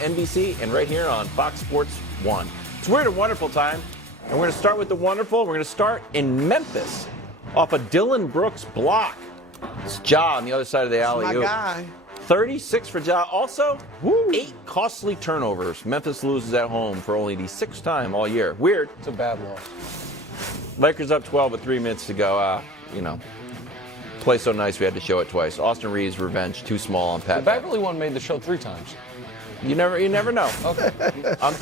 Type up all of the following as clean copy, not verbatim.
NBC and right here on Fox Sports 1. It's Weird and Wonderful time, and we're going to start with the wonderful. We're going to start in Memphis off a Dillon Brooks block. It's Ja on the other side of the alley. My guy. 36 for Ja. Also, 8 costly turnovers. Memphis loses at home for only the 6th time all year. Weird. It's a bad loss. Lakers up 12 with 3 minutes to go. Play so nice we had to show it twice. Austin Reeves' revenge, too small on Pat. The Beverly one made the show 3 times. You never know. Okay.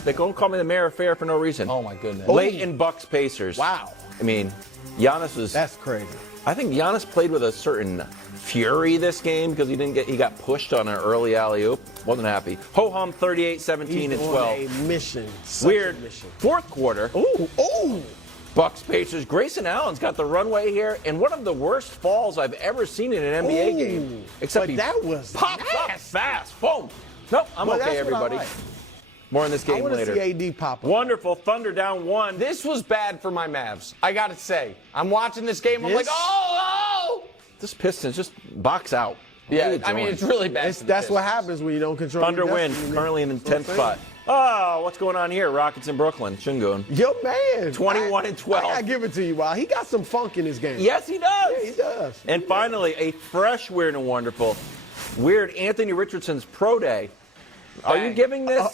They don't call me the mayor of fair for no reason. Oh, my goodness. Late in Bucks Pacers. Wow. I mean, Giannis was. That's crazy. I think Giannis played with a certain fury this game because he got pushed on an early alley-oop. Wasn't happy. Ho-hum 38, 17, and 12. He's on a mission. Weird. A mission. Fourth quarter. Ooh. Bucks Pacers. Grayson Allen's got the runway here, and one of the worst falls I've ever seen in an NBA game. Except but he that was pops up fast. Boom. Nope, I'm Well, okay, that's what I everybody. like. More in this I game want to later. see AD pop up. Wonderful. Thunder down 1. This was bad for my Mavs. I got to say. I'm watching this game. I'm This- like, oh! This Pistons just box out. Yeah, What are I you mean, doing? it's really bad. for the That's what Pistons. happens when you don't control Thunder your win, destiny. currently in the That's what 10th I'm spot. Oh, what's going on here? Rockets in Brooklyn. Shingun. saying. Yo, man. 21 and 12. I got to give it to you, Wild. He got some funk in his game. Yes, he does. Yeah, he does. And finally, a fresh Weird and Wonderful. Weird Anthony Richardson's Pro Day. Are you Bang. giving this?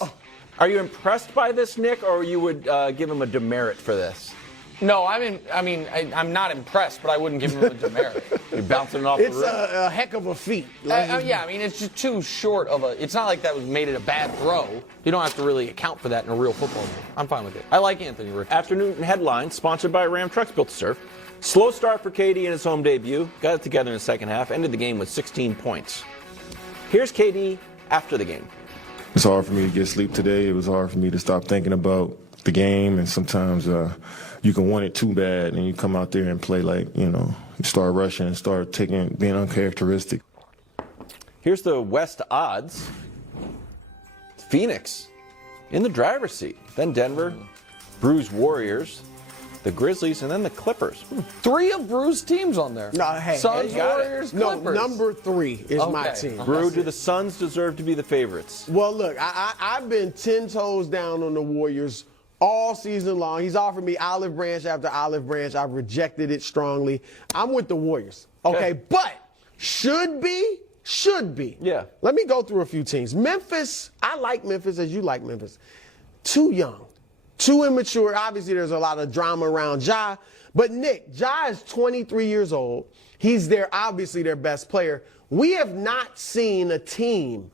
Are you impressed by this, Nick, or you would give him a demerit for this? No, I'm not impressed, but I wouldn't give him a demerit. You're bouncing it off It's the roof. a heck of a feat. Yeah, I mean, it's just too short of a. It's not like that made it a bad throw. You don't have to really account for that in a real football game. I'm fine with it. I like Anthony Richardson. Afternoon headlines sponsored by Ram Trucks Built to Serve. Slow start for KD in his home debut. Got it together in the second half. Ended the game with 16 points. Here's KD after the game. It's hard for me to get sleep today. It was hard for me to stop thinking about the game, and sometimes you can want it too bad, and you come out there and play like, you start rushing and start being uncharacteristic. Here's the West odds. Phoenix in the driver's seat. Then Denver, Bruised Warriors, the Grizzlies, and then the Clippers. 3 of Brew's teams on there. No, hey, Suns, you got it. Warriors, No, Clippers. number 3 is my Okay. team. Brew, do the Suns deserve to be the favorites? Well, look, I've been 10 toes down on the Warriors all season long. He's offered me olive branch after olive branch. I've rejected it strongly. I'm with the Warriors. Okay, but should be. Yeah. Let me go through a few teams. Memphis, I like Memphis as you like Memphis. Too young, too immature. Obviously, there's a lot of drama around Ja. But Nick, Ja is 23 years old. He's obviously their best player. We have not seen a team,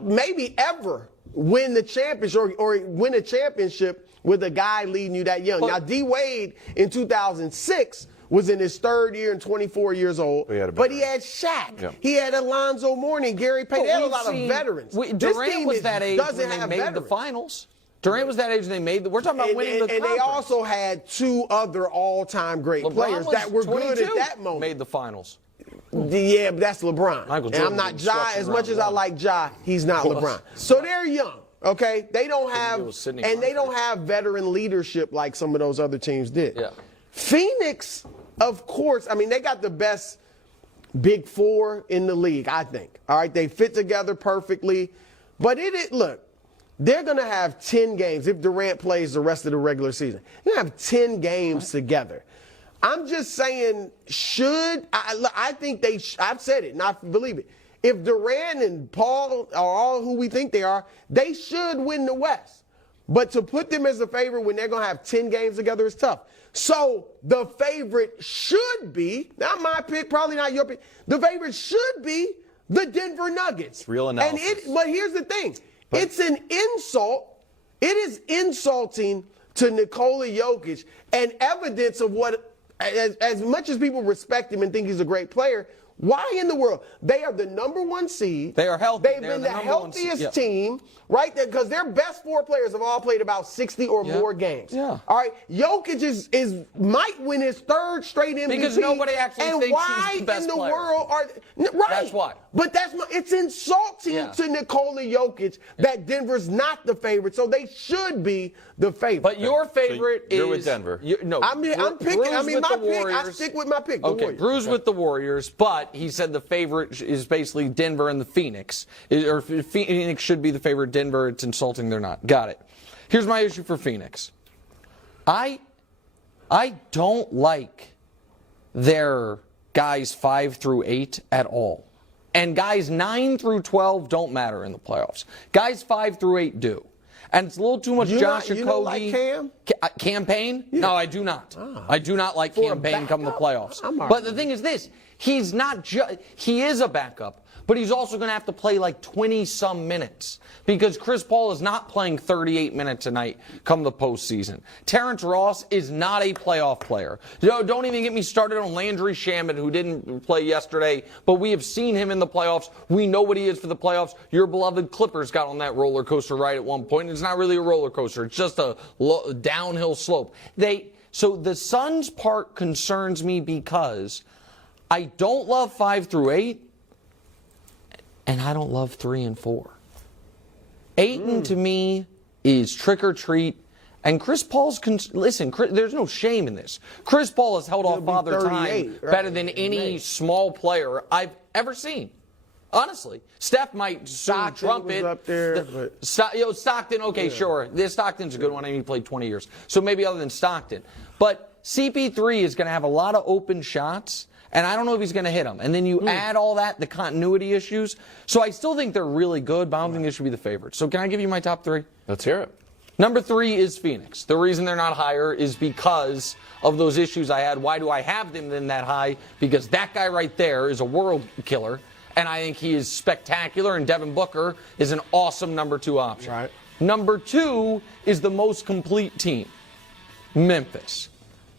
maybe ever, win the championship or win a championship with a guy leading you that young. Now, D. Wade in 2006 was in his 3rd year and 24 years old, but he had Shaq. Yeah. He had Alonzo Mourning, Gary Payton. They had a lot of veterans. This Durant team was that age doesn't when they have made the veterans. finals. Durant was that age when they made the. We're talking about winning the And they conference. also had 2 other all-time great LeBron players was that were good 22, at that moment. Made the finals. Yeah, but that's LeBron. Michael And Jordan I'm not was Ja. instruction As much around as I one. like Ja, he's not Of course. LeBron. So they're young, okay? They don't have, was Sidney and they don't Crosby. have veteran leadership like some of those other teams did. Yeah. Phoenix, of course, I mean, they got the best big 4 in the league, I think. All right, they fit together perfectly. But look, they're going to have 10 games if Durant plays the rest of the regular season. They're going to have 10 games together. I'm just saying, I think I've said it and I believe it. If Durant and Paul are all who we think they are, they should win the West. But to put them as a favorite when they're going to have 10 games together is tough. So the favorite should be, not my pick, probably not your pick, the favorite should be the Denver Nuggets. Real analysis. But here's the thing. It's an insult. It is insulting to Nikola Jokic and evidence of what, as much as people respect him and think he's a great player, why in the world? They are the number 1 seed. They are healthy. They've They're been the the number 1 seed. healthiest Yeah. team, right? Because their best 4 players have all played about 60 or more games. Yeah. All right. Jokic might win his 3rd straight MVP. Because nobody actually and thinks why he's the best in the player. world are right? That's why. But it's insulting Yeah. to Nikola Jokic that Denver's not the favorite, so they should be the favorite. But your favorite you're is. with Denver. No, I'm picking. Bruce I mean, with my the pick. I Warriors. stick with my pick. The Okay, Warriors. Bruce with the Warriors, but but he said the favorite is basically Denver and the Phoenix. Or Phoenix should be the favorite. Denver, it's insulting they're not. Got it. Here's my issue for Phoenix. I don't like their guys 5 through 8 at all. And guys 9 through 12 don't matter in the playoffs. Guys 5 through 8 do. And it's a little too much Josh Okogie. You don't like Cam? Campaign? Yeah. No, I do not. I do not like For a Campaign come the backup? playoffs. I'm But the thing is this, he's not he is a backup, but he's also going to have to play like 20-some minutes because Chris Paul is not playing 38 minutes a night come the postseason. Terrence Ross is not a playoff player. Don't even get me started on Landry Shamet, who didn't play yesterday, but we have seen him in the playoffs. We know what he is for the playoffs. Your beloved Clippers got on that roller coaster ride at one point. It's not really a roller coaster. It's just a downhill slope. So the Suns part concerns me because I don't love 5 through 8. And I don't love 3 and 4. Ayton to me is trick or treat. And Chris Paul's, listen, there's no shame in this. Chris Paul has held off Father Time better than any small player I've ever seen. Honestly. Steph might soon trump it. Up there, but Stockton, okay, sure. Stockton's a good one. I mean, he played 20 years. So maybe other than Stockton. But CP3 is going to have a lot of open shots. And I don't know if he's going to hit them. And then you add all that, the continuity issues. So I still think they're really good, but I don't think they should be the favorites. So can I give you my top 3? Let's hear it. Number 3 is Phoenix. The reason they're not higher is because of those issues I had. Why do I have them then that high? Because that guy right there is a world killer. And I think he is spectacular. And Devin Booker is an awesome number 2 option. Right. Number 2 is the most complete team. Memphis.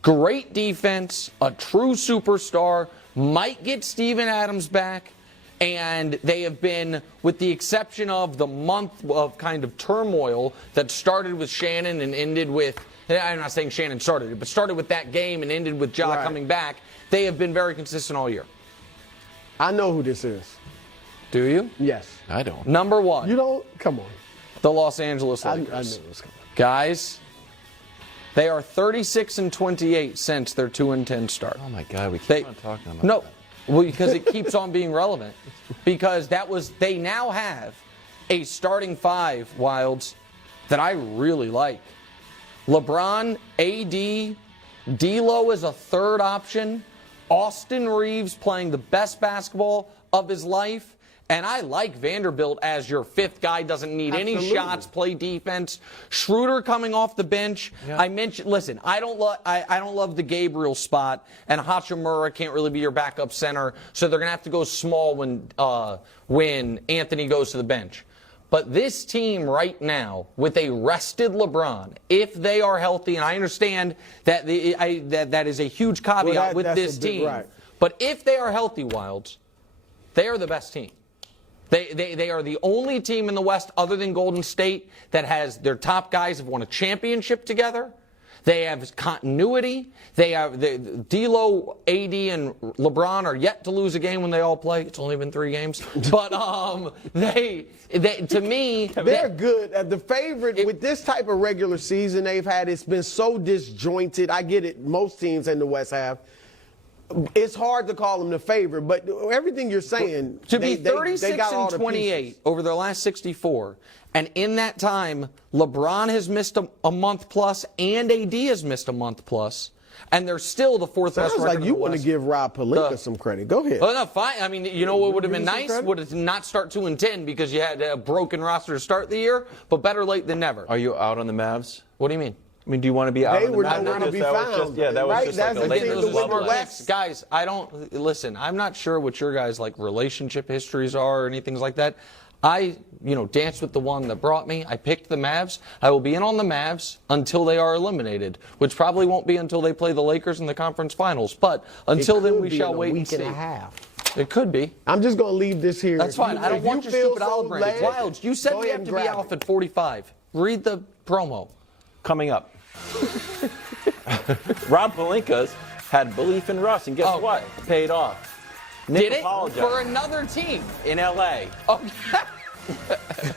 Great defense, a true superstar, might get Steven Adams back, and they have been, with the exception of the month of kind of turmoil that started with Shannon and ended with, I'm not saying Shannon started it, but started with that game and ended with Ja coming back, they have been very consistent all year. I know who this is. Do you? Yes. I don't. Number 1, You don't? Come on. the Los Angeles I Lakers. knew it was coming. Guys, they are 36-28 since their 2-10 start. Oh my God, we keep on talking about No, that. well, because it keeps on being relevant. Because they now have a starting 5, Wilds, that I really like. LeBron, AD, D'Lo as a third option, Austin Reeves playing the best basketball of his life. And I like Vanderbilt as your 5th guy, doesn't need any shots, play defense. Schroeder coming off the bench. Yeah. I mentioned, listen, I don't love the Gabriel spot, and Hachimura can't really be your backup center, so they're gonna have to go small when Anthony goes to the bench. But this team right now, with a rested LeBron, if they are healthy, and I understand that that is a huge caveat with this team, right. but if they are healthy, Wilds, they are the best team. They are the only team in the West other than Golden State that has their top guys have won a championship together. They have continuity. They have D'Lo, AD, and LeBron are yet to lose a game when they all play. It's only been 3 games, but they to me They're good. The favorite with this type of regular season they've had, it's been so disjointed. I get it. Most teams in the West have. It's hard to call them the favorite, but everything you're saying, to be they 36 got all and the 28 pieces. over their last 64, and in that time, LeBron has missed a month plus, and AD has missed a month plus, and they're still the 4th best Sounds record like in you the want to West. give Rob Pelinka some credit. Go ahead. Well, no, fine. I mean, you know what would have been Give him some nice? credit? Would have not start 2-10 because you had a broken roster to start the year, but better late than never. Are you out on the Mavs? What do you mean? I mean, do you want to be out They on the were Mavs? nowhere to be That was found. just, yeah, that was Right? just That's like a the late thing, news the West- bubble. West- Guys, I don't listen. I'm not sure what your guys' like relationship histories are or anything like that. I, danced with the one that brought me. I picked the Mavs. I will be in on the Mavs until they are eliminated, which probably won't be until they play the Lakers in the conference finals. But until It then, could we be shall in a wait and week see. and a half. It could be. I'm just going to leave this here. That's fine. I don't If want you your feel stupid so olive brandy. led, Wilds, you said go we ahead have and to be grab off it. at 45. Read the promo. Coming up. Rob Pelinka's had belief in Russ, and guess Oh, what? okay. Paid off. Nick Did it? apologized. For another team. In L.A. Okay.